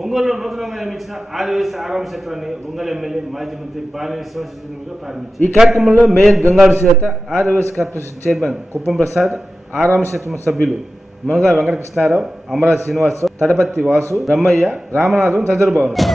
ఒంగోలులో నూతనంగా నిర్మించిన ఆదివాసీ ఆరామ క్షేత్రాన్ని ఒంగోలు ఎమ్మెల్యే మాజీ మంత్రి బాలినేని శ్రీనివాసరెడ్డి ప్రారంభించారు. ఈ కార్యక్రమంలో మేయర్ గంగాడు సీత, ఆదివాసీ కార్పొరేషన్ చైర్మన్ కుప్పం ప్రసాద్, ఆరామ క్షేత్రం సభ్యులు మునగా వెంకటకృష్ణారావు, అమరావతి శ్రీనివాసరావు, తడపత్తి వాసు, బ్రహ్మయ్య, రామనాథం తదితరులు బాగున్నారు.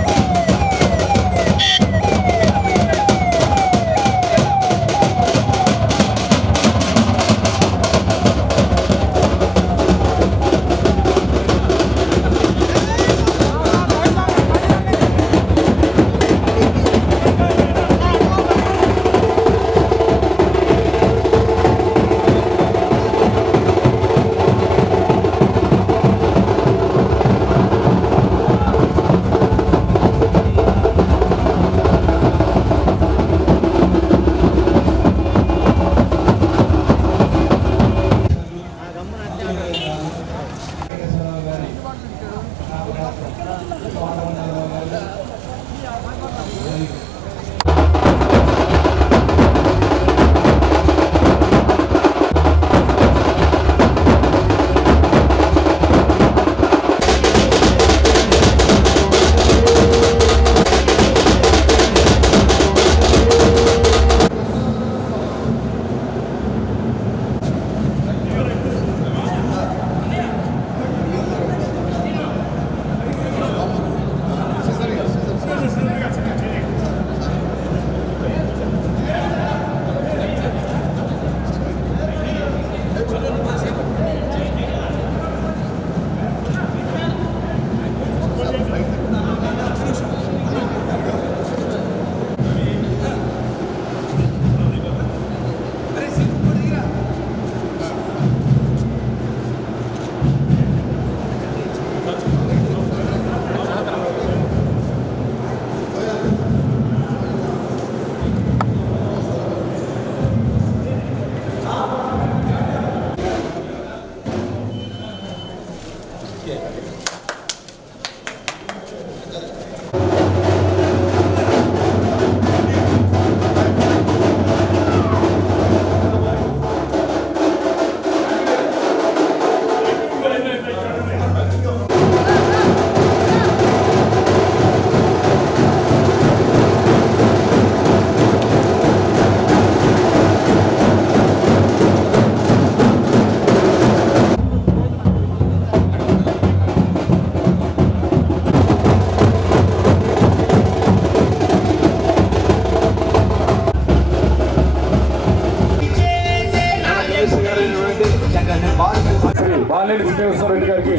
బాలినేని శ్రీనివాసరెడ్డి గారికి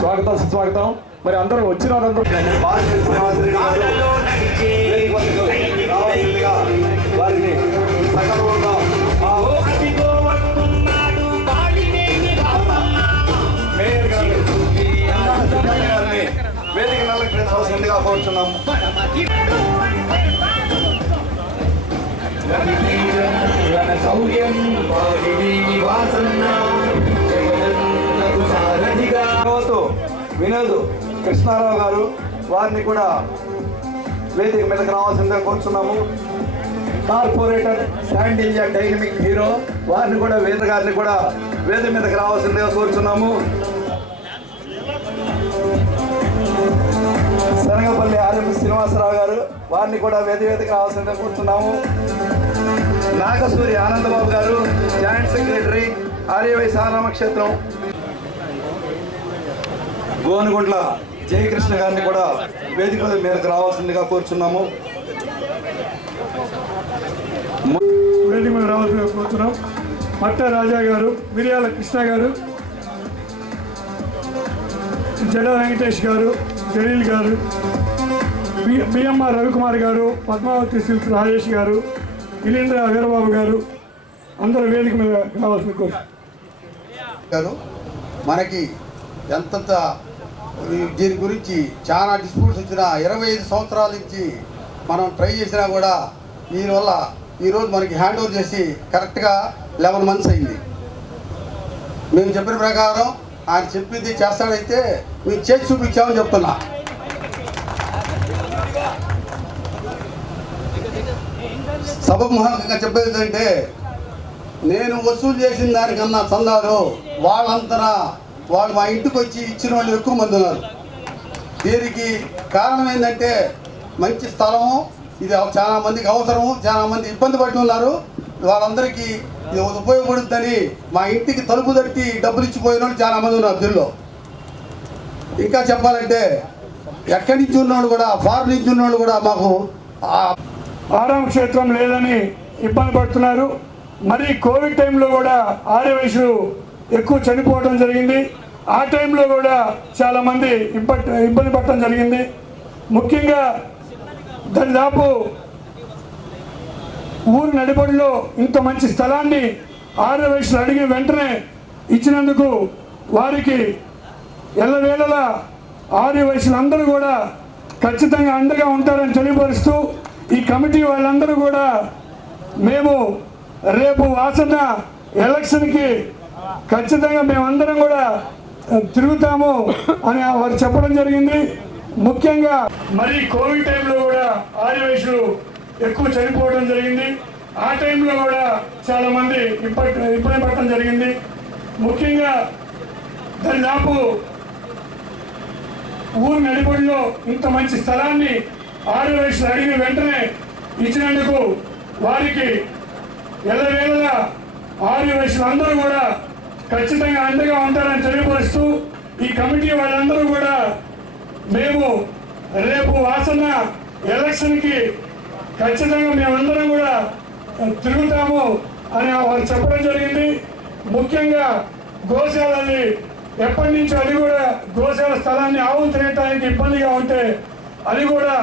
స్వాగతం సుస్వాగతం. మరి అందరూ వచ్చిన వారందరూ వారిని సకలంగా మేయర్ గారిని వేదిక నల్లగా కోరుచున్నాము. వినోద్ కృష్ణారావు గారు వారిని కూడా వేదిక మీదకి రావాల్సిందిగా కోరుచున్నాము. Corporator stand India dynamic hero వారిని కూడా వేదిక గారిని కూడా వేదిక మీదకి రావాల్సిందిగా కోరుచున్నాము. శనగపల్లి ఆర్ఎం శ్రీనివాసరావు గారు వారిని కూడా వేదిక రావాల్సిందిగా కోరుచున్నాము. నాగసూరి ఆనందబాబు గారు జాయింట్ సెక్రటరీ ఆర్యవైశ్య ఆరామ క్షేత్రం. గోనుగుంట్ల జయకృష్ణ గారిని కూడా వేదిక మీదకి రావాల్సిందిగా కోరుచున్నాము. వేదిక మీద రావాల్సిందిగా కోరుచున్నాం. మట్ట రాజా గారు, మిరియాల కృష్ణ గారు, జడ వెంకటేష్ గారు, జలీల్ గారు, బిఎంఆర్ రవికుమార్ గారు, పద్మావతి సిల్క్ రాజేష్ గారు, ఇలీంద్ర వీరబాబు గారు అందరూ వేదిక మీద రావాల్సింది కోరు. మనకి ఎంతంత దీని గురించి చాలా డిస్ప్యూట్స్ వచ్చినా 25 సంవత్సరాల నుంచి మనం ట్రై చేసినా కూడా దీనివల్ల ఈరోజు మనకి హ్యాండ్ ఓవర్ చేసి కరెక్ట్గా 11 months అయింది. మేము చెప్పిన ప్రకారం ఆయన చెప్పింది చేస్తాడైతే మేము చేసి చూపించామని చెప్తున్నా. సభముఖంగా చెప్పేది ఏంటంటే నేను వసూలు చేసిన దానికన్నా చందాలు వాళ్ళంతా వాళ్ళు మా ఇంటికి వచ్చి ఇచ్చిన వాళ్ళు ఎక్కువ మంది ఉన్నారు. దీనికి కారణం ఏంటంటే మంచి స్థలము, ఇది చాలా మందికి అవసరము, చాలా మంది ఇబ్బంది పడుతూ ఉన్నారు. వాళ్ళందరికీ ఇది ఉపయోగపడుతుందని మా ఇంటికి తలుపు తట్టి డబ్బులు ఇచ్చిపోయిన వాళ్ళు చాలా మంది ఉన్నారు దీనిలో. ఇంకా చెప్పాలంటే ఎక్కడి నుంచి ఉన్నవాళ్ళు కూడా, ఫారెన్ నుంచి ఉన్నవాళ్ళు కూడా మాకు ఆరామ క్షేత్రం లేదని ఇబ్బంది పడుతున్నారు. మరి కోవిడ్ టైంలో కూడా ఆర్యవైశ్యులు ఎక్కువ చనిపోవడం జరిగింది. ఆ టైంలో కూడా చాలామంది ఇబ్బంది పడటం జరిగింది. ముఖ్యంగా దాదాపు ఊరు నడిబడిలో ఇంత మంచి స్థలాన్ని ఆర్యవైశ్యులు అడిగిన వెంటనే ఇచ్చినందుకు వారికి ఎల్లవేళలా ఆర్యవైశ్యులందరూ కూడా ఖచ్చితంగా అండగా ఉంటారని తెలియపరుస్తూ ఈ కమిటీ వాళ్ళందరూ కూడా మేము రేపు వాసన ఎలక్షన్కి ఖచ్చితంగా మేమందరం కూడా తిరుగుతాము అని వారు చెప్పడం జరిగింది. ముఖ్యంగా మరి కోవిడ్ టైంలో కూడా ఆర్యవైశ్యులు ఎక్కువ చనిపోవడం జరిగింది. ఆ టైంలో కూడా చాలామంది ఇబ్బంది పడటం జరిగింది. ముఖ్యంగా దాదాపు ఊరు నడిబడిలో ఇంత మంచి స్థలాన్ని ఆర్యవైశ్యులు అడిగిన వెంటనే ఇచ్చినందుకు వారికి ఎల్లవేళలా ఆర్యవైశ్యులందరూ కూడా ఖచ్చితంగా అండగా ఉంటారని తెలియపరుస్తూ ఈ కమిటీ వాళ్ళందరూ కూడా మేము రేపు వాసన ఎలక్షన్కి ఖచ్చితంగా మేమందరం కూడా తిరుగుతాము అని వారు చెప్పడం జరిగింది. ముఖ్యంగా గోశాలని ఎప్పటి నుంచో అది కూడా గోశాల స్థలాన్ని ఆవులు తినడానికి ఇబ్బందిగా ఉంటే అది కూడా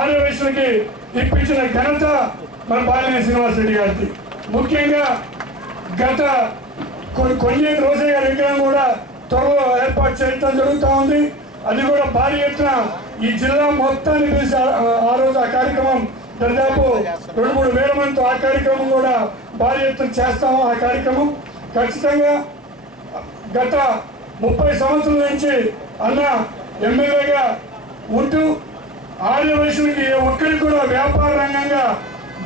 ఆర్యవైశ్యులకి ఇప్పించిన ఘనత మన బాలినేని శ్రీనివాసరెడ్డి గారికి. ముఖ్యంగా గత కొన్ని రోజుల గారి విగ్రహం కూడా త్వరలో ఏర్పాటు చేయడం జరుగుతూ ఉంది. అది కూడా భారీ ఎత్తున ఈ జిల్లా మొత్తాన్ని పిలిచి ఆ రోజు ఆ కార్యక్రమం దాదాపు 2-3 వేల మందితో ఆ కార్యక్రమం కూడా భారీ ఎత్తున చేస్తాము. ఆ కార్యక్రమం ఖచ్చితంగా గత 30 సంవత్సరాల నుంచి అన్న ఎమ్మెల్యేగా ఉంటూ ఆర్యవైశ్యులకి ఒక్కరికి కూడా వ్యాపార రంగంగా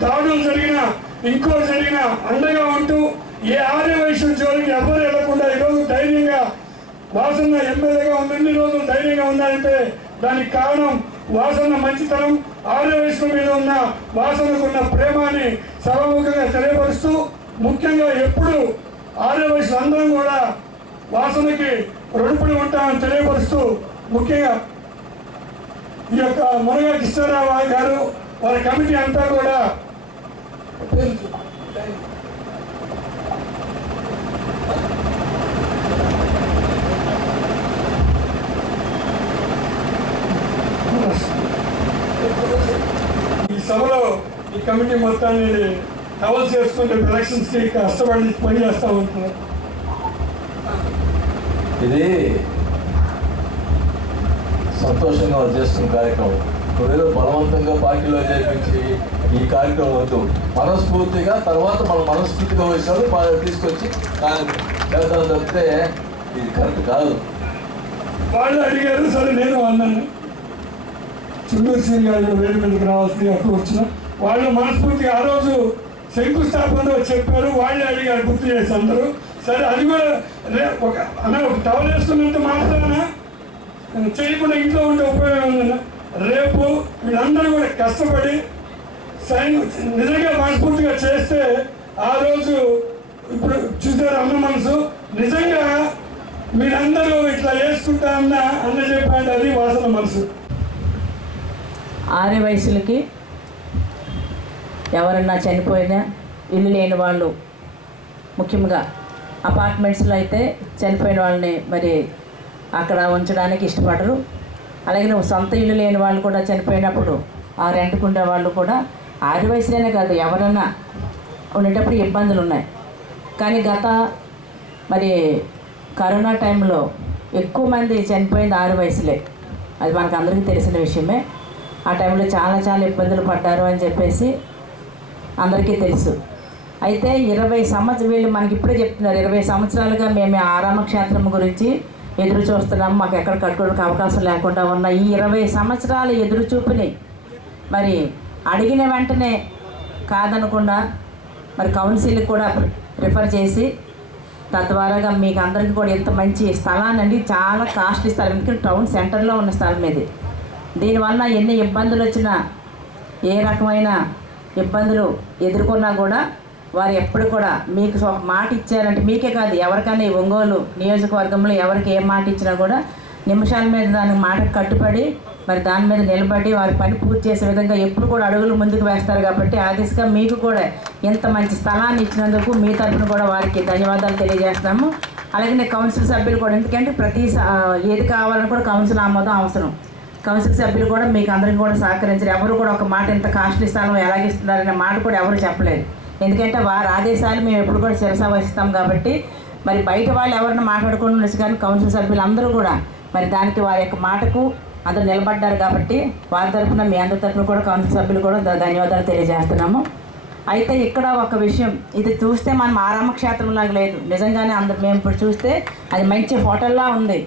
దాడులు జరిగినా ఇంకో జరిగినా అండగా ఉంటూ ఏ ఆర్యవైశ్యుల జోలికి ఎవరు వెళ్లకుండా ఈరోజు ధైర్యంగా వాసన్న ఎమ్మెల్యేగా ఉన్నన్ని రోజులు ధైర్యంగా ఉన్నారంటే దానికి కారణం వాసన్న మంచితనం, ఆర్యవైశ్యుల మీద ఉన్న వాసనకున్న ప్రేమాన్ని సర్వముఖంగా తెలియపరుస్తూ ముఖ్యంగా ఎప్పుడు ఆర్యవైశ్యులు అందరం కూడా వాసనకి రుణపడి ఉంటామని తెలియపరుస్తూ ముఖ్యంగా ఈ యొక్క మునగా కృష్ణారావు గారు వారి కమిటీ అంతా కూడా ఈ సభలో ఈ కమిటీ మొత్తాన్ని కవర్ చేసుకుంటే ఎలక్షన్స్కి కష్టపడి పని చేస్తూ ఉంటున్నారు. ఇది సంతోషంగా చేస్తున్న కార్యక్రమం. ఏదో బలవంతంగా పార్టీలో చేర్పించి ఈ కార్యక్రమం వద్దు, మనస్ఫూర్తిగా తర్వాత మనం మనస్ఫూర్తిగా వచ్చారు తీసుకొచ్చి చేద్దాం తప్పితే ఇది కరెక్ట్ కాదు. వాళ్ళు అడిగారు, సరే నేను అన్నాను చుండూరు శ్రీ గారు వేడి మీదకి రావాల్సింది అప్పుడు వచ్చిన వాళ్ళు మనస్ఫూర్తిగా ఆ రోజు శంకుస్థాపనలో చెప్పారు. వాళ్ళే అడిగారు, గుర్తు చేసి అందరూ. సరే అది కూడా ఒక టవల్ వేస్తున్నంత మాత్రాన చేయకుండా ఇంట్లో ఉండే ఉపయోగం ఉందన్న. రేపు వీళ్ళందరూ కూడా కష్టపడి నిజంగా మనస్ఫూర్తిగా చేస్తే ఆ రోజు ఇప్పుడు చూసారు అన్న మనసు నిజంగా మీరందరూ ఇట్లా వేసుకుంటా అన్న చెప్పండి, అది వాసన మనసు. ఆర్యవైశ్యులకి ఎవరన్నా చనిపోయినా ఇల్లు లేని వాళ్ళు, ముఖ్యంగా అపార్ట్మెంట్స్లో అయితే చనిపోయిన వాళ్ళని మరి అక్కడ ఉంచడానికి ఇష్టపడరు. అలాగే సొంత ఇల్లు లేని వాళ్ళు కూడా చనిపోయినప్పుడు ఆ రెంట్కు ఉండే వాళ్ళు కూడా ఆర్యవైశ్యులనే కాదు ఎవరన్నా ఉండేటప్పుడు ఇబ్బందులు ఉన్నాయి. కానీ గత మరి కరోనా టైంలో ఎక్కువ మంది చనిపోయింది ఆర్యవైశ్యులే, అది మనకు అందరికీ తెలిసిన విషయమే. ఆ టైంలో చాలా ఇబ్బందులు పడ్డారు అని చెప్పేసి అందరికీ తెలుసు. అయితే 20 సంవత్సరాలు వీళ్ళు మనకి ఇప్పుడే చెప్తున్నారు, 20 సంవత్సరాలుగా మేము ఆరామ క్షేత్రం గురించి ఎదురు చూస్తున్నాము, మాకు ఎక్కడ కట్టుకోవడానికి అవకాశం లేకుండా ఉన్న ఈ 20 సంవత్సరాల ఎదురు చూపుని మరి అడిగిన వెంటనే కాదనకుండా మరి కౌన్సిల్కి కూడా ప్రిఫర్ చేసి తద్వారాగా మీకు అందరికీ కూడా ఇంత మంచి స్థలాన్ని అండి, చాలా కాస్ట్లీ స్థలం, ఎందుకంటే టౌన్ సెంటర్లో ఉన్న స్థలం ఇది. దీనివల్ల ఎన్ని ఇబ్బందులు వచ్చినా, ఏ రకమైన ఇబ్బందులు ఎదుర్కొన్నా కూడా వారు ఎప్పుడు కూడా మీకు ఒక మాట ఇచ్చారంటే, మీకే కాదు ఎవరికైనా ఈ ఒంగోలు నియోజకవర్గంలో ఎవరికి ఏ మాట ఇచ్చినా కూడా నిమిషాల మీద దానికి మాటకు కట్టుబడి మరి దాని మీద నిలబడి వారి పని పూర్తి చేసే విధంగా ఎప్పుడు కూడా అడుగులు ముందుకు వేస్తారు. కాబట్టి ఆ దిశగా మీకు కూడా ఇంత మంచి స్థలాన్ని ఇచ్చినందుకు మీ తరఫున కూడా వారికి ధన్యవాదాలు తెలియజేస్తున్నాము. అలాగే కౌన్సిల్ సభ్యులు కూడా, ఎందుకంటే ఏది కావాలని కూడా కౌన్సిల్ ఆమోదం అవసరం. కౌన్సిల్ సభ్యులు కూడా మీకు అందరికీ కూడా సహకరించారు. ఎవరు కూడా ఒక మాట ఇంత కాస్ట్లీ స్థలం ఎలాగిస్తున్నారనే మాట కూడా ఎవరు చెప్పలేదు. ఎందుకంటే వారి ఆదేశాలు మేము ఎప్పుడు కూడా శిరస వహిస్తాం. కాబట్టి మరి బయట వాళ్ళు ఎవరిని మాట్లాడుకుని ఉండొచ్చు, కానీ కౌన్సిల్ సభ్యులు అందరూ కూడా మరి దానికి వారి యొక్క మాటకు అందరూ నిలబడ్డారు. కాబట్టి వారి తరఫున మీ అందరి తరఫున కూడా కౌన్సిల్ సభ్యులు కూడా ధన్యవాదాలు తెలియజేస్తున్నాము. అయితే ఇక్కడ ఒక విషయం, ఇది చూస్తే మనం ఆరామక్షేత్రంలాగా లేదు. నిజంగానే మేము ఇప్పుడు చూస్తే అది మంచి హోటల్లా ఉంది.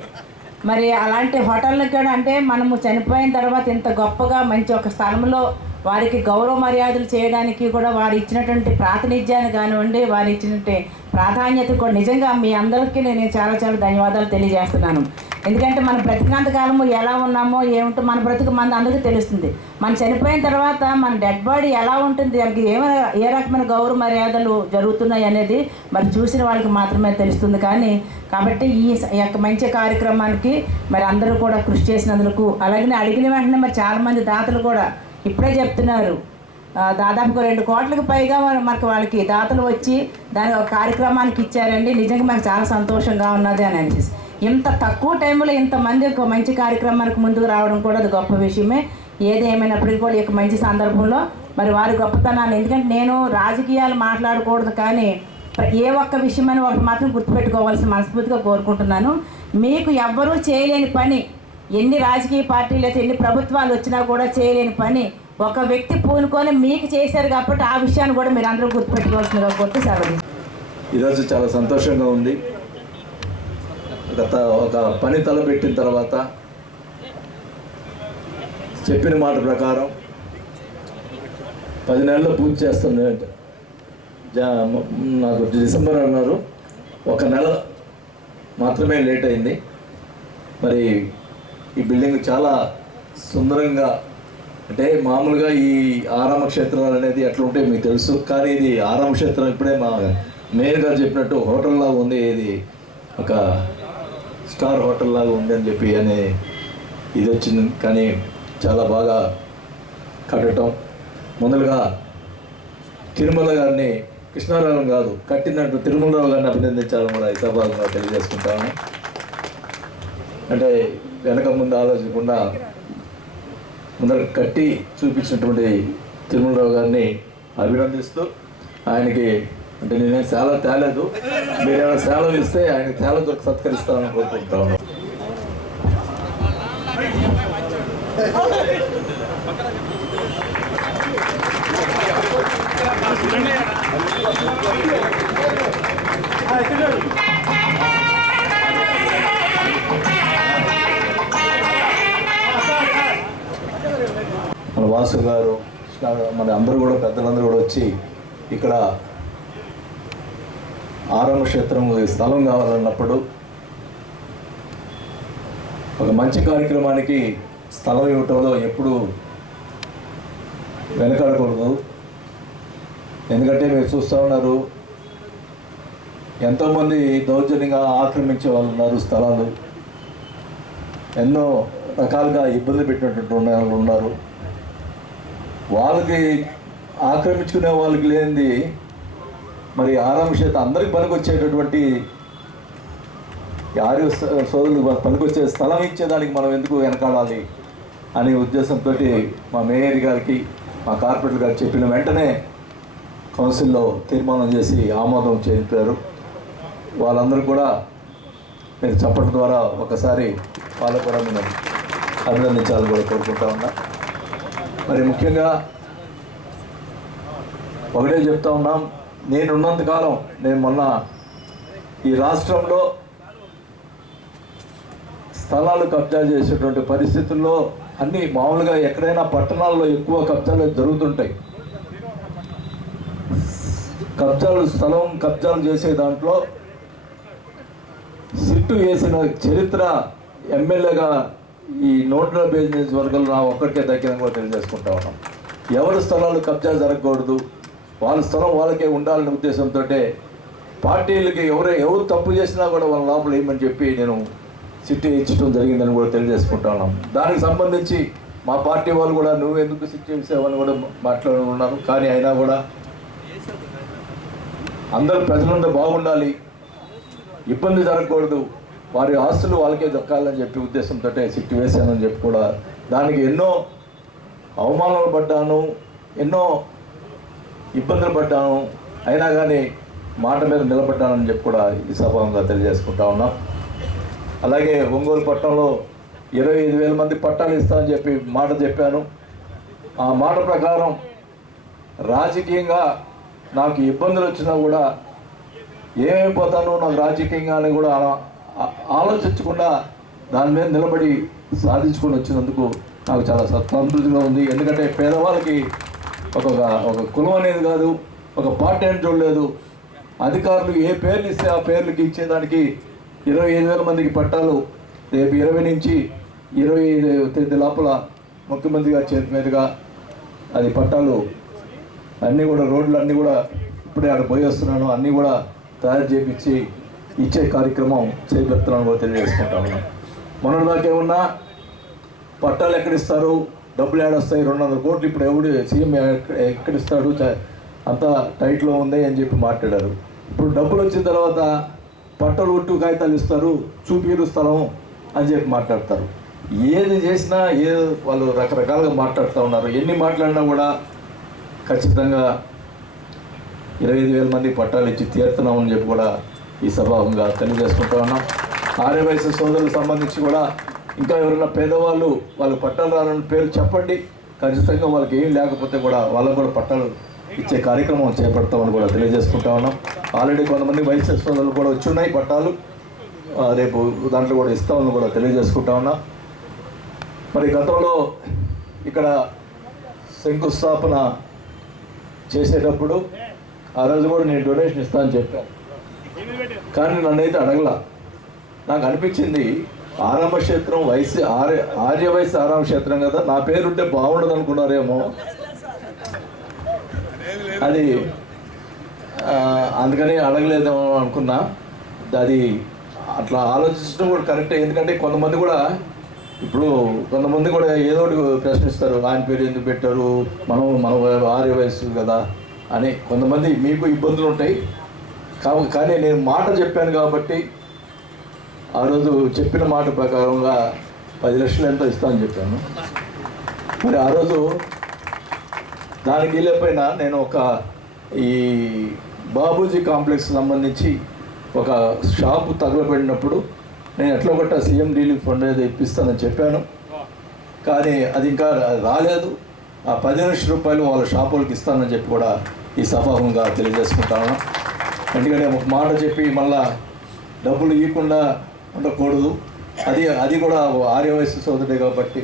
మరి అలాంటి హోటళ్ళకి కూడా అంటే మనము చనిపోయిన తర్వాత ఇంత గొప్పగా మంచి ఒక స్థలంలో వారికి గౌరవ మర్యాదలు చేయడానికి కూడా వారు ఇచ్చినటువంటి ప్రాతినిధ్యాన్ని కానివ్వండి, వారు ఇచ్చినటువంటి ప్రాధాన్యత కూడా నిజంగా మీ అందరికీ నేను చాలా చాలా ధన్యవాదాలు తెలియజేస్తున్నాను. ఎందుకంటే మన బ్రతికినంత కాలము ఎలా ఉన్నామో ఏమిటో మన బ్రతుకు మన అందరికీ తెలుస్తుంది. మనం చనిపోయిన తర్వాత మన డెడ్ బాడీ ఎలా ఉంటుంది, దానికి ఏ రకమైన గౌరవ మర్యాదలు జరుగుతున్నాయి అనేది మరి చూసిన వాళ్ళకి మాత్రమే తెలుస్తుంది. కాబట్టి ఈ యొక్క మంచి కార్యక్రమానికి మరి అందరూ కూడా కృషి చేసినందుకు, అలాగే అడిగిన వెంటనే మరి చాలామంది దాతలు కూడా ఇప్పుడే చెప్తున్నారు, దాదాపుగా 2 కోట్లకు పైగా మనకు వాళ్ళకి దాతలు వచ్చి దాని ఒక కార్యక్రమానికి ఇచ్చారండి. నిజంగా మాకు చాలా సంతోషంగా ఉన్నది అని అనిపిస్తుంది. ఇంత తక్కువ టైంలో ఇంతమంది ఒక మంచి కార్యక్రమానికి ముందుకు రావడం కూడా అది గొప్ప విషయమే. ఏది ఏమైనప్పటికీ కూడా ఈ మంచి సందర్భంలో మరి వారి గొప్పతనాన్ని, ఎందుకంటే నేను రాజకీయాలు మాట్లాడకూడదు, కానీ ఏ ఒక్క విషయమని ఒకటి మాత్రం గుర్తుపెట్టుకోవాల్సిన మనస్ఫూర్తిగా కోరుకుంటున్నాను. మీకు ఎవ్వరూ చేయలేని పని, ఎన్ని రాజకీయ పార్టీలు అయితే ఎన్ని ప్రభుత్వాలు వచ్చినా కూడా చేయలేని పని ఒక వ్యక్తి పూనుకొని మీకు చేశారు. కాబట్టి ఆ విషయాన్ని కూడా మీరు అందరూ గుర్తుపెట్టుకోవాల్సిందిగా కొట్టి సెలవు. ఈరోజు చాలా సంతోషంగా ఉంది. ఒక పని తలపెట్టిన తర్వాత చెప్పిన మాట ప్రకారం 10 నెలల్లో పూర్తి చేస్తున్నాయంటే, నాకు డిసెంబర్ అన్నారు, 1 నెల మాత్రమే లేట్ అయింది. మరి ఈ బిల్డింగ్ చాలా సుందరంగా, అంటే మామూలుగా ఈ ఆరామ క్షేత్రాలు అనేది ఎట్లా ఉంటాయి మీకు తెలుసు, కానీ ఇది ఆరామ క్షేత్రం ఇప్పుడే మా మేయర్ గారు చెప్పినట్టు హోటల్లాగా ఉంది. ఇది ఒక స్టార్ హోటల్ లాగా ఉంది అని చెప్పి అనే ఇది వచ్చింది. కానీ చాలా బాగా కట్టడం, మొదలుగా తిరుమల గారిని, కృష్ణారావు కాదు కట్టినట్టు తిరుమలరావు గారిని అభినందించాలని కూడా ఈ సభగా తెలియజేసుకుంటాను. అంటే వెనక ముందు ఆలోచించకుండా ముందర కట్టి చూపించినటువంటి తిరుమలరావు గారిని అభినందిస్తూ, ఆయనకి అంటే నేనేం సేవ తేలేదు, మీరేమైనా సేవలు ఇస్తే ఆయనకి సేవ దొరికి సత్కరిస్తామని కోరుకుంటాను. మన వాసు గారు, మన అందరూ కూడా పెద్దలందరూ కూడా వచ్చి ఇక్కడ ఆరామ క్షేత్రం స్థలం కావాలన్నప్పుడు ఒక మంచి కార్యక్రమానికి స్థలం ఇవ్వటంలో ఎప్పుడు వెనకాడకూడదు. ఎందుకంటే మీరు చూస్తూ ఉన్నారు, ఎంతోమంది దౌర్జన్యంగా ఆక్రమించే వాళ్ళు ఉన్నారు, స్థలాలు ఎన్నో రకాలుగా ఇబ్బంది పెట్టినటువంటి వాళ్ళు ఉన్నారు. వాళ్ళకి ఆక్రమించుకునే వాళ్ళకి లేనిది మరి ఆరామ క్షేత్రం అందరికి పనికొచ్చేటటువంటి ఆర్య సోదరులు పనికొచ్చే స్థలం ఇచ్చేదానికి మనం ఎందుకు వెనకాడాలి అనే ఉద్దేశంతో మా మేయర్ గారికి, మా కార్పొరేటర్ గారికి చెప్పిన వెంటనే కౌన్సిల్లో తీర్మానం చేసి ఆమోదం చేయించారు. వాళ్ళందరూ కూడా మీరు చెప్పడం ద్వారా ఒకసారి వాళ్ళకు కూడా నేను అభినందించాలని కూడా కోరుకుంటా ఉన్నా. మరి ముఖ్యంగా ఒకటే చెప్తా ఉన్నాం, నేనున్నంతకాలం, నేను మొన్న ఈ రాష్ట్రంలో స్థలాలు కబ్జా చేసేటువంటి పరిస్థితుల్లో అన్నీ మామూలుగా ఎక్కడైనా పట్టణాల్లో ఎక్కువ కబ్జాలు జరుగుతుంటాయి. స్థలం కబ్జాలు చేసే దాంట్లో సిట్టు వేసిన చరిత్ర ఎమ్మెల్యేగా ఈ నోట్ల బిజినెస్ వర్గాలు నా ఒక్కరికే దక్కిన కూడా తెలియజేసుకుంటా ఉన్నాం. ఎవరి స్థలాలు కబ్జా జరగకూడదు, వాళ్ళ స్థలం వాళ్ళకే ఉండాలనే ఉద్దేశంతో పార్టీలకి ఎవరు తప్పు చేసినా కూడా వాళ్ళ లోపల ఏమని చెప్పి నేను సిట్ ఇచ్చడం జరిగిందని కూడా తెలియజేసుకుంటా ఉన్నాం. దానికి సంబంధించి మా పార్టీ వాళ్ళు కూడా నువ్వెందుకు సిట్ చేసావని కూడా మాట్లాడుతున్నారు. కానీ అయినా కూడా అందరూ ప్రజలందరూ బాగుండాలి, ఇబ్బంది జరగకూడదు, వారి ఆస్తులు వాళ్ళకే దక్కాలని చెప్పి ఉద్దేశంతో సిట్ వేశానని చెప్పి కూడా దానికి ఎన్నో అవమానాలు పడ్డాను, ఎన్నో ఇబ్బందులు పడ్డాను, అయినా కానీ మాట మీద నిలబడ్డానని చెప్పి కూడా ఈ సభంగా తెలియజేసుకుంటా ఉన్నాం. అలాగే ఒంగోలు పట్టణంలో 25,000 మంది పట్టాలు ఇస్తామని చెప్పి మాట చెప్పాను. ఆ మాట ప్రకారం రాజకీయంగా నాకు ఇబ్బందులు వచ్చినా కూడా ఏమైపోతానో నాకు రాజకీయంగా అని కూడా ఆలోచించకుండా దాని మీద నిలబడి సాధించుకొని వచ్చినందుకు నాకు చాలా సంతృప్తిగా ఉంది. ఎందుకంటే పేదవాళ్ళకి ఒక కులం అనేది కాదు, ఒక పార్టీ అని చూడలేదు. అధికారులు ఏ పేర్లు ఇస్తే ఆ పేర్లకి ఇచ్చేదానికి 25,000 మందికి పట్టాలు రేపు 20 నుంచి 25 తేదీ లోపల ముఖ్యమంత్రి గారి చేతి మీదుగా అది పట్టాలు అన్నీ కూడా రోడ్లు అన్నీ కూడా ఇప్పుడే ఆడ పోయి వస్తున్నాను, అన్నీ కూడా తయారు చేయించి ఇచ్చే కార్యక్రమం చేపడుతున్నాను కూడా తెలియజేసుకుంటా ఉన్నాం. మొన్నటిదాకా ఏమన్నా పట్టాలు ఎక్కడిస్తారు, డబ్బులు ఏడొస్తాయి, 200 కోట్లు ఇప్పుడు ఎవడు సీఎం ఎక్కడిస్తాడు, అంతా టైట్లో ఉంది అని చెప్పి మాట్లాడారు. ఇప్పుడు డబ్బులు వచ్చిన తర్వాత పట్టాలు ఒట్టు కాగితాలు ఇస్తారు, చూపిరు స్థలం అని చెప్పి మాట్లాడతారు. ఏది చేసినా వాళ్ళు రకరకాలుగా మాట్లాడుతూ ఉన్నారు. ఎన్ని మాట్లాడినా కూడా ఖచ్చితంగా 25,000 మంది పట్టాలు ఇచ్చి తీరుతున్నామని చెప్పి కూడా ఈ సభాముగా తెలియజేసుకుంటా ఉన్నాం. ఆర్యవైశ్య సోదరులకు సంబంధించి కూడా ఇంకా ఎవరైనా పేదవాళ్ళు వాళ్ళకి పట్టాలు రాలని పేరు చెప్పండి, ఖచ్చితంగా వాళ్ళకి ఏం లేకపోతే కూడా వాళ్ళకు కూడా పట్టాలు ఇచ్చే కార్యక్రమం చేపడతామని కూడా తెలియజేసుకుంటా ఉన్నాం. ఆల్రెడీ కొంతమంది వైశ్య సోదరులు కూడా వచ్చి ఉన్నాయి పట్టాలు, రేపు దాంట్లో కూడా ఇస్తామని కూడా తెలియజేసుకుంటా ఉన్నాం. మరి గతంలో ఇక్కడ శంకుస్థాపన చేసేటప్పుడు ఆ రోజు కూడా నేను డొనేషన్ ఇస్తానని చెప్పాను, కానీ నన్నైతే అడగల. నాకు అనిపించింది ఆరంభ క్షేత్రం ఆర్యవైశ్య ఆరంభ క్షేత్రం కదా, నా పేరుంటే బాగుండదు అనుకున్నారేమో, అది అందుకని అడగలేదేమో అనుకున్నా. అది అట్లా ఆలోచించడం కూడా కరెక్టే. ఎందుకంటే కొంతమంది కూడా కొంతమంది కూడా ఏదో ఒకటి ప్రశ్నిస్తారు, ఆయన పేరు ఎందుకు పెట్టారు, మన ఆర్యవైశ్యులు కదా అని. కొంతమంది మీకు ఇబ్బందులు ఉంటాయి కానీ నేను మాట చెప్పాను కాబట్టి ఆ రోజు చెప్పిన మాట ప్రకారంగా 10 లక్షలు ఎంత ఇస్తానని చెప్పాను. మరి ఆ రోజు దానికి వెళ్ళిపోయినా నేను ఈ బాబూజీ కాంప్లెక్స్ సంబంధించి ఒక షాపు తగలబడినప్పుడు నేను ఎట్లా ఒకట సీఎం రిలీఫ్ ఫండ్ ఏదో ఇప్పిస్తానని చెప్పాను, కానీ అది ఇంకా రాలేదు. ఆ 10 లక్షల రూపాయలు వాళ్ళ షాపులకు ఇస్తానని చెప్పి కూడా ఈ సభాముగా తెలియజేసుకుంటాను. ఎందుకంటే ఒక మాట చెప్పి మళ్ళా డబ్బులు ఇవ్వకుండా ఉండకూడదు. అది కూడా ఆర్యవైశ్య సోదరుడే కాబట్టి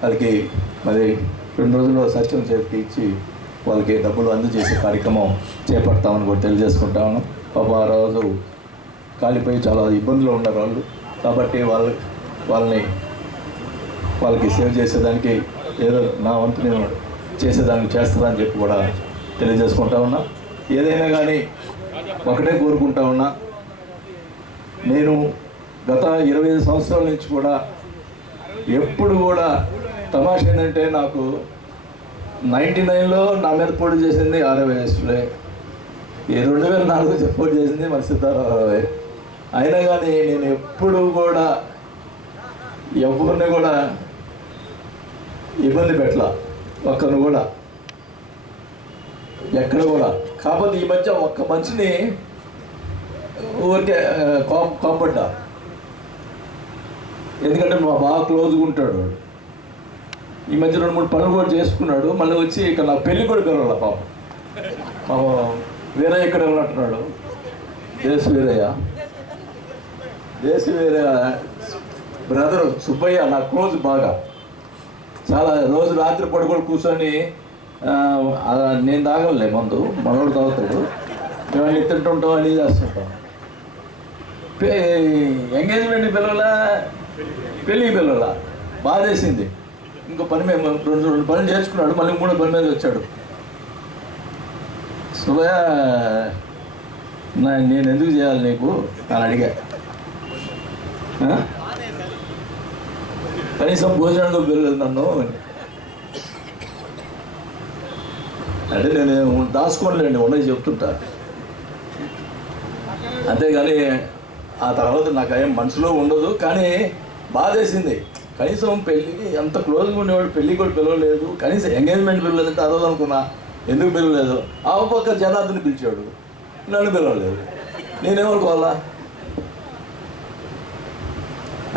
వాళ్ళకి మరి 2 రోజుల్లో సత్యం చేతి ఇచ్చి వాళ్ళకి డబ్బులు అందజేసే కార్యక్రమం చేపడతామని కూడా తెలియజేసుకుంటాను. పాప ఆ రోజు కాలిపోయి చాలా ఇబ్బందులు ఉన్నారు వాళ్ళు, కాబట్టి వాళ్ళకి సేవ్ చేసేదానికి ఏదో నా వంతు నేను చేసేదానికి చేస్తుందని చెప్పి కూడా తెలియజేసుకుంటా ఉన్నా. ఏదైనా కానీ ఒకటే కోరుకుంటా ఉన్నా, నేను గత 25 సంవత్సరాల నుంచి కూడా ఎప్పుడు కూడా తమాషా ఏంటంటే నాకు 99లో నా మీద పోటీ చేసింది ఆర్యవైశ్యులే, 2004 పోటీ చేసింది మన సిద్ధారామరావే. అయినా కానీ నేను ఎప్పుడు కూడా ఎవరిని కూడా ఇబ్బంది పెట్టలా, ఒక్కరిని కూడా ఎక్కడ కూడా. కాకపోతే ఈ మధ్య ఒక్క మనిషిని ఊరికే కోపడ్డా, ఎందుకంటే మా బాగా క్లోజ్గా ఉంటాడు. ఈ మధ్య 2-3 పనులు కూడా చేసుకున్నాడు. మళ్ళీ వచ్చి ఇక్కడ నా పెళ్ళి కూడా పిలవాల పాపం. వీరయ్య ఇక్కడ ఉన్నట్టున్నాడు, వీరయ్య బ్రదరు సుబ్బయ్య నా క్లోజ్ బాగా. చాలా రోజు రాత్రి పడి కూడా కూర్చొని నేను తాగలే మందు, మనోడు తాగుతాడు, మేము అన్ని తింటుంటాం అని చేస్తుంటాం. ఎంగేజ్మెంట్ పిల్లల పెళ్ళి పిల్లల బాధేసింది. ఇంకో పని మేము రెండు పనులు నేర్చుకున్నాడు, మళ్ళీ 3వ పని మీద వచ్చాడు. సుబ్బయ్య నేను ఎందుకు చేయాలి నీకు అని అడిగా. కనీసం భోజనానికి పిల్లలు నన్ను అంటే నేను దాచుకోలేండి, ఉన్నది చెప్తుంటా. అంతేగాని ఆ తర్వాత నాకు ఏం మనసులో ఉండదు. కానీ బాధేసింది. కనీసం పెళ్ళికి ఎంత క్లోజ్గా ఉండేవాడు, పెళ్ళికి కూడా పిలవలేదు, కనీసం ఎంగేజ్మెంట్ పిలవలేదంటే అదో అనుకున్నా, ఎందుకు పిలవలేదు. ఆ పక్క జనార్దని పిలిచాడు, నన్ను పిలవలేదు, నేనేమనుకోవాలా?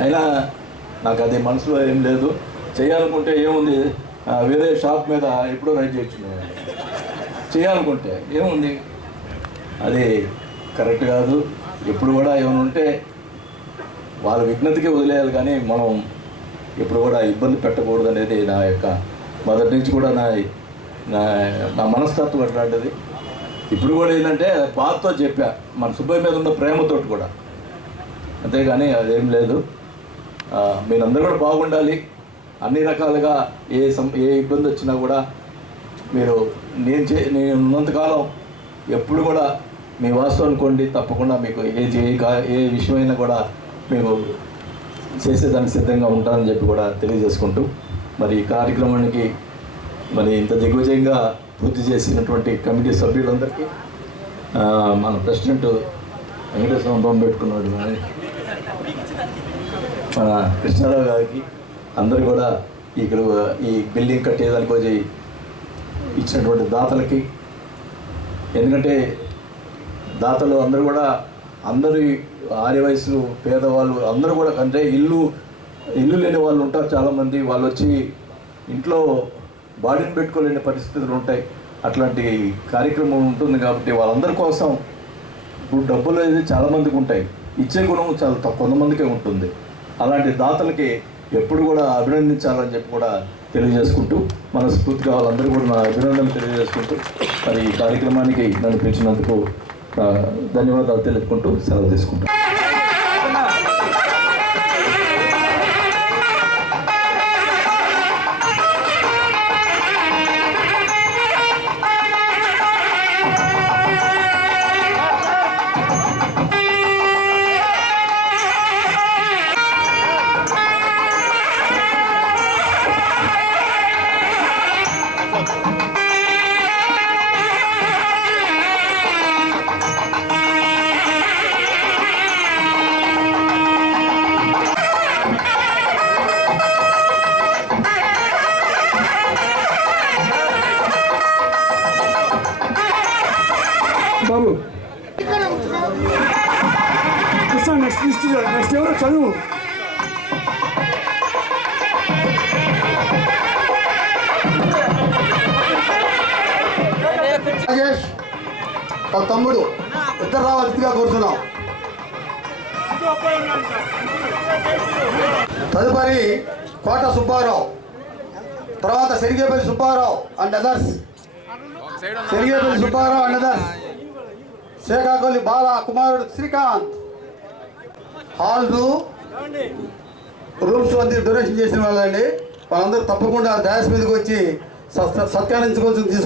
అయినా నాకు అది మనసులో ఏం లేదు. చేయాలనుకుంటే ఏముంది, వేరే షాప్ మీద ఎప్పుడో రైట్ చేయొచ్చు. చేయాలనుకుంటే ఏముంది, అది కరెక్ట్ కాదు. ఎప్పుడు కూడా ఏమైనా ఉంటే వాళ్ళ విఘ్నతకి వదిలేయాలి, కానీ మనం ఎప్పుడు కూడా ఇబ్బంది పెట్టకూడదు అనేది నా యొక్క మొదటి నుంచి కూడా నా మనస్తత్వం అట్లాంటిది. ఇప్పుడు కూడా ఏంటంటే బాధతో చెప్పా, మన సుబ్బయ్య మీద ఉన్న ప్రేమతో కూడా, అంతేగాని అదేం లేదు. మీరందరూ కూడా బాగుండాలి. అన్ని రకాలుగా ఏ ఇబ్బంది వచ్చినా కూడా మీరు నేను ఉన్నంతకాలం ఎప్పుడు కూడా మీ వాస్తవం అనుకోండి, తప్పకుండా మీకు ఏ విషయమైనా కూడా మీకు చేసేదానికి సిద్ధంగా ఉంటానని చెప్పి కూడా తెలియజేసుకుంటూ, మరి ఈ కార్యక్రమానికి మరి ఇంత దిగ్విజయంగా పూర్తి చేసినటువంటి కమిటీ సభ్యులందరికీ, మన ప్రెసిడెంట్ వెంకటేశ్వర బొమ్మ పెట్టుకున్నాడు మన కృష్ణారావు గారికి, అందరూ కూడా ఇక్కడ ఈ బిల్డింగ్ కట్టేదానికి వచ్చి ఇచ్చినటువంటి దాతలకి, ఎందుకంటే దాతలు అందరూ కూడా అందరూ ఆర్య వయసులు పేదవాళ్ళు అందరూ కూడా, అంటే ఇల్లు లేని వాళ్ళు ఉంటారు చాలామంది. వాళ్ళు వచ్చి ఇంట్లో బాడీని పెట్టుకోలేని పరిస్థితులు ఉంటాయి. అట్లాంటి కార్యక్రమం ఉంటుంది కాబట్టి వాళ్ళందరి కోసం ఇప్పుడు డబ్బులు అనేది చాలామందికి ఉంటాయి, ఇచ్చే గుణం చాలా కొంతమందికే ఉంటుంది. అలాంటి దాతలకి ఎప్పుడు కూడా అభినందించాలని చెప్పి కూడా తెలియజేసుకుంటూ, మనస్ఫూర్తిగా వాళ్ళందరూ కూడా నా అభినందనలు తెలియజేసుకుంటూ, మరి ఈ కార్యక్రమానికి నన్ను పిలిచినందుకు ధన్యవాదాలు తెలుపుకుంటూ సెలవు తీసుకుంటాను. బాబు కృష్ణ, నెక్స్ట్ ఎవరో చదువు. రాజేష్ వాళ్ళ తమ్ముడు ఇద్దరు రావాల్సిందిగా కోరుతున్నాం. తదుపరి కోట సుబ్బారావు, తర్వాత Serigepalli Subbarao and others, Serigepalli Subbarao and others, Srikakulam Bala కుమారుడు శ్రీకాంత్. హాల్స్ రూమ్స్ అన్ని డొనేషన్ చేసిన వాళ్ళండి. వాళ్ళందరూ తప్పకుండా డాష్ మీదకి వచ్చి సత్కరించుకోవాల్సింది.